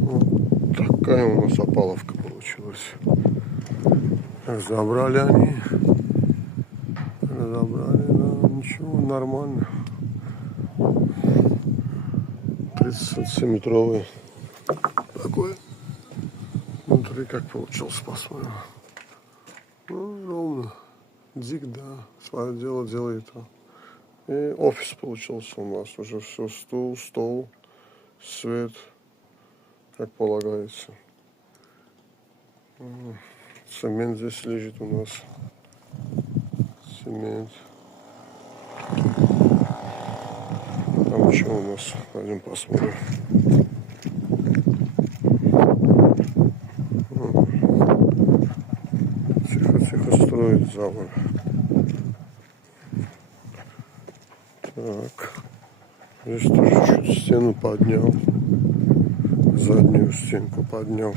Вот такая у нас опаловка получилась. Разобрали они. Разобрали, да, ничего, нормально. 30 сантиметровый такой. Внутри как получился, посмотрим. Ну, ровно. Дик, да, свое дело делает. И офис получился у нас. Уже все, стол, свет, как полагается. Цемент здесь лежит у нас. Цемент. Там что у нас? Пойдем посмотрим. Тихо строит завод. Так. Здесь тоже чуть стену поднял. Заднюю стенку поднял.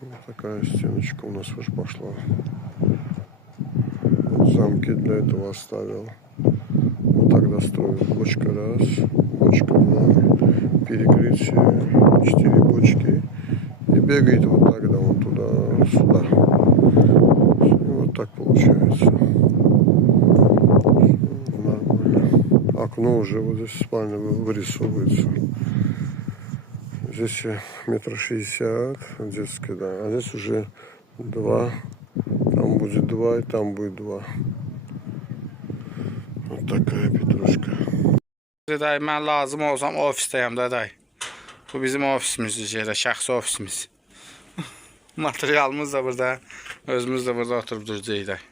Вот такая стеночка у нас уже пошла. Замки для этого оставил. Вот тогда строил. Бочка раз, бочка два, перекрытие, 4 бочки. И бегает вот так, да, вон туда-сюда. И вот так получается. Нормально. Окно уже вот здесь спальня вырисовывается. Здесь 1,60 м, детская, да. А здесь уже 2. Там будет 2 и там будет 2. Вот такая петрушка. Day, mən lazım olsam ofisdəyəm də day. Bu bizim ofisimiz, şəxsi ofisimiz. Materialımız da burada, özümüz də burada oturub duracağıq.